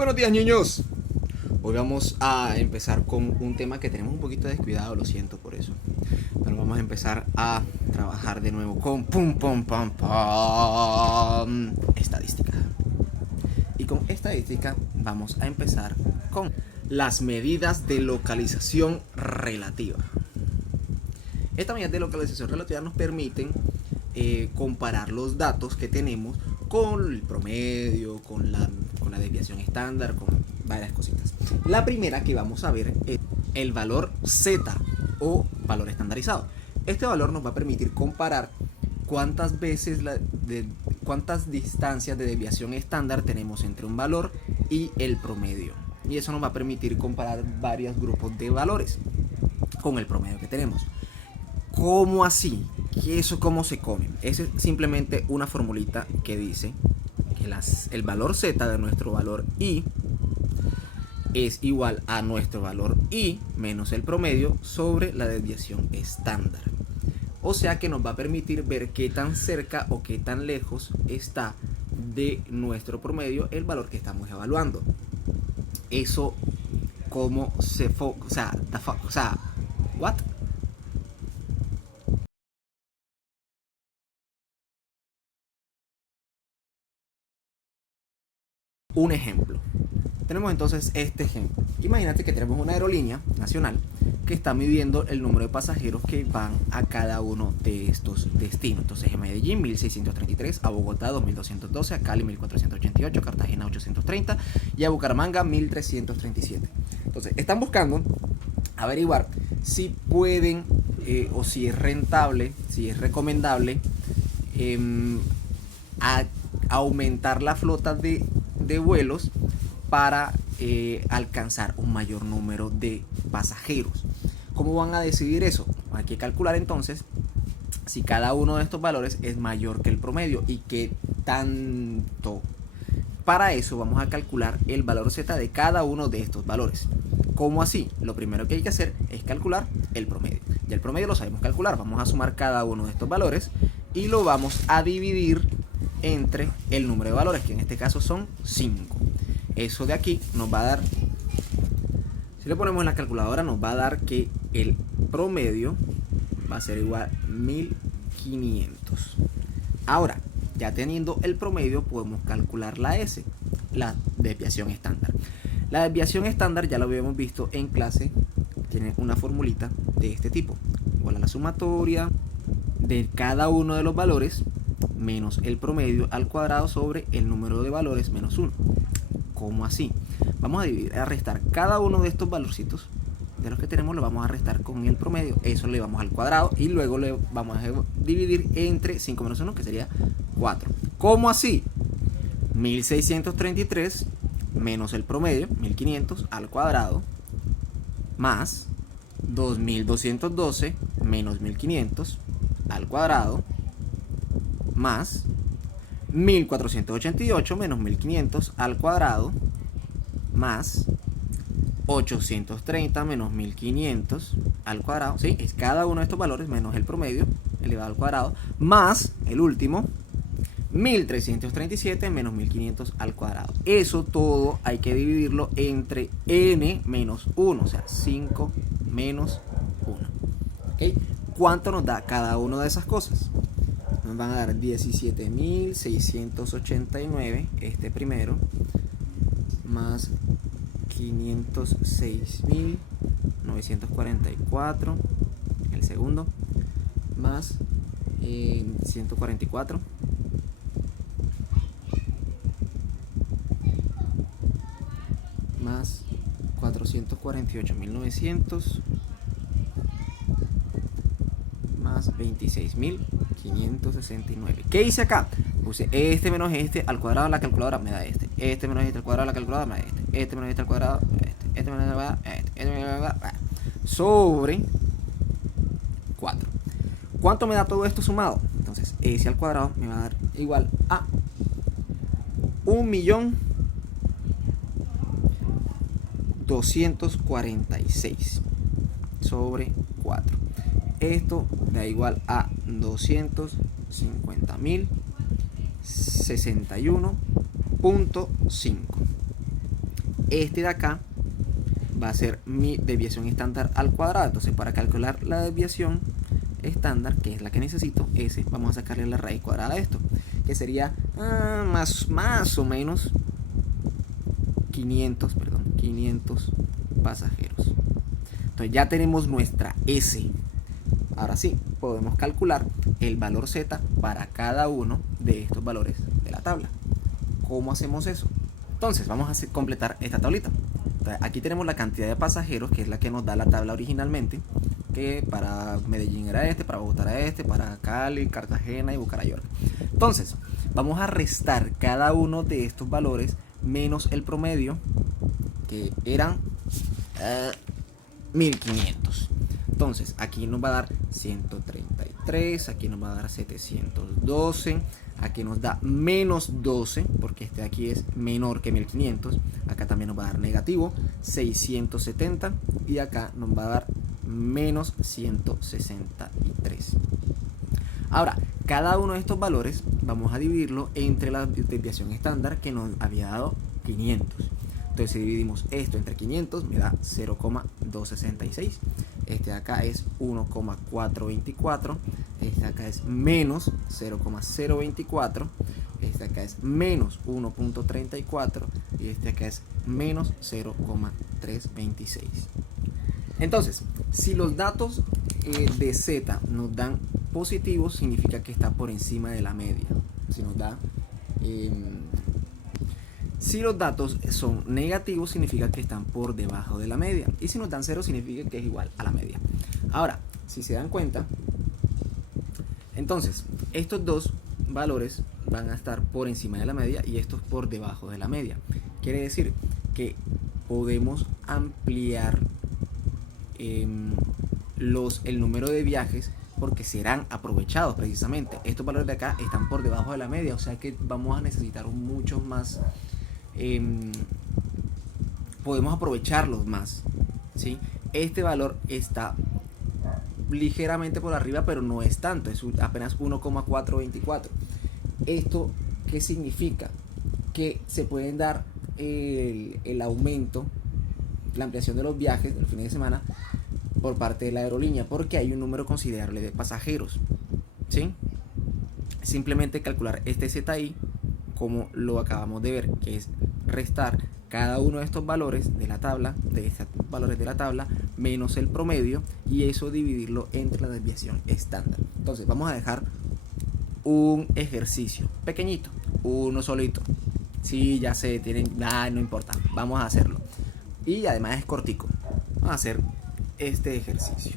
Buenos días, niños. Hoy vamos a empezar con un tema que tenemos un poquito descuidado, lo siento por eso. Pero vamos a empezar a trabajar de nuevo con pum pum pam pam estadística. Y con estadística vamos a empezar con las medidas de localización relativa. Estas medidas de localización relativa nos permiten comparar los datos que tenemos con el promedio, con la desviación estándar, con varias cositas. La primera que vamos a ver es el valor Z o valor estandarizado. Este valor nos va a permitir comparar cuántas distancias de desviación estándar tenemos entre un valor y el promedio. Y eso nos va a permitir comparar varios grupos de valores con el promedio que tenemos. ¿Cómo así? ¿Y eso cómo se come? Es simplemente una formulita que dice que el valor Z de nuestro valor I es igual a nuestro valor I menos el promedio sobre la desviación estándar. O sea que nos va a permitir ver qué tan cerca o qué tan lejos está de nuestro promedio el valor que estamos evaluando. Eso cómo se what? Un ejemplo. Tenemos entonces este ejemplo. Imagínate que tenemos una aerolínea nacional que está midiendo el número de pasajeros que van a cada uno de estos destinos. Entonces, en Medellín 1633, a Bogotá 2212, a Cali 1488, a Cartagena 830 y a Bucaramanga 1337. Entonces, están buscando averiguar si pueden o si es rentable, si es recomendable aumentar la flota de vuelos para alcanzar un mayor número de pasajeros. ¿Cómo van a decidir eso? Hay que calcular entonces si cada uno de estos valores es mayor que el promedio y qué tanto. Para eso vamos a calcular el valor Z de cada uno de estos valores. ¿Cómo así? Lo primero que hay que hacer es calcular el promedio. Ya el promedio lo sabemos calcular. Vamos a sumar cada uno de estos valores y lo vamos a dividir entre el número de valores, que en este caso son 5. Eso de aquí nos va a dar, si lo ponemos en la calculadora, nos va a dar que el promedio va a ser igual a 1500. Ahora, ya teniendo el promedio, podemos calcular la S, la desviación estándar. La desviación estándar ya lo habíamos visto en clase, tiene una formulita de este tipo, igual a la sumatoria de cada uno de los valores menos el promedio al cuadrado sobre el número de valores menos 1. ¿Cómo así? Vamos a restar cada uno de estos valorcitos de los que tenemos, lo vamos a restar con el promedio. Eso le vamos al cuadrado y luego le vamos a dividir entre 5 menos 1, que sería 4. ¿Cómo así? 1633 menos el promedio, 1500 al cuadrado, más 2212 menos 1500 al cuadrado, más 1488 menos 1500 al cuadrado, más 830 menos 1500 al cuadrado, ¿sí? Es cada uno de estos valores menos el promedio elevado al cuadrado, más el último 1337 menos 1500 al cuadrado. Eso todo hay que dividirlo entre n menos 1, o sea, 5 menos 1. ¿Okay? ¿Cuánto nos da cada una de esas cosas? Nos van a dar 17.689 este primero, más 506.944 el segundo, más 144, más 448.900, más 26.569. ¿Qué hice acá? Puse este menos este al cuadrado de la calculadora, me da este. Este menos este al cuadrado de la calculadora, me da este. Este menos este al cuadrado, me da este. Este menos este al cuadrado, me da este. Este menos este al cuadrado, sobre 4. ¿Cuánto me da todo esto sumado? Entonces, ese al cuadrado me va a dar igual a 1.246 sobre 4. Esto da igual a 250.061.5. este de acá va a ser mi desviación estándar al cuadrado. Entonces, para calcular la desviación estándar, que es la que necesito, S, vamos a sacarle la raíz cuadrada a esto, que sería más o menos 500 pasajeros. Entonces ya tenemos nuestra S. Ahora sí, podemos calcular el valor Z para cada uno de estos valores de la tabla. ¿Cómo hacemos eso? Entonces vamos a completar esta tablita. Entonces, aquí tenemos la cantidad de pasajeros, que es la que nos da la tabla originalmente, que para Medellín era este, para Bogotá era este, para Cali, Cartagena y Bucaramanga. Entonces, vamos a restar cada uno de estos valores menos el promedio, que eran 1500. Entonces, aquí nos va a dar 133, aquí nos va a dar 712, aquí nos da menos 12, porque este de aquí es menor que 1500. Acá también nos va a dar negativo 670 y acá nos va a dar menos 163. Ahora, cada uno de estos valores vamos a dividirlo entre la desviación estándar que nos había dado 500. Entonces, si dividimos esto entre 500, me da 0,266. Este de acá es 1,424. Este de acá es menos 0,024. Este de acá es menos 1,34. Y este de acá es menos 0,326. Entonces, si los datos de Z nos dan positivos, significa que está por encima de la media. Si los datos son negativos, significa que están por debajo de la media. Y si nos dan 0, significa que es igual a la media. Ahora, si se dan cuenta, entonces estos dos valores van a estar por encima de la media y estos por debajo de la media. Quiere decir que podemos ampliar el número de viajes, porque serán aprovechados precisamente. Estos valores de acá están por debajo de la media, o sea que vamos a necesitar muchos más. Podemos aprovecharlos más, ¿sí? Este valor está ligeramente por arriba, pero no es tanto, es apenas 1,424. ¿Esto qué significa? Que se pueden dar el aumento, la ampliación de los viajes del fin de semana por parte de la aerolínea, porque hay un número considerable de pasajeros, ¿sí? Simplemente calcular este ZI, como lo acabamos de ver, que es restar cada uno de estos valores de la tabla, menos el promedio, y eso dividirlo entre la desviación estándar. Entonces vamos a dejar un ejercicio pequeñito, uno solito. Sí, ya sé, no importa, vamos a hacerlo. Y además es cortico. Vamos a hacer este ejercicio.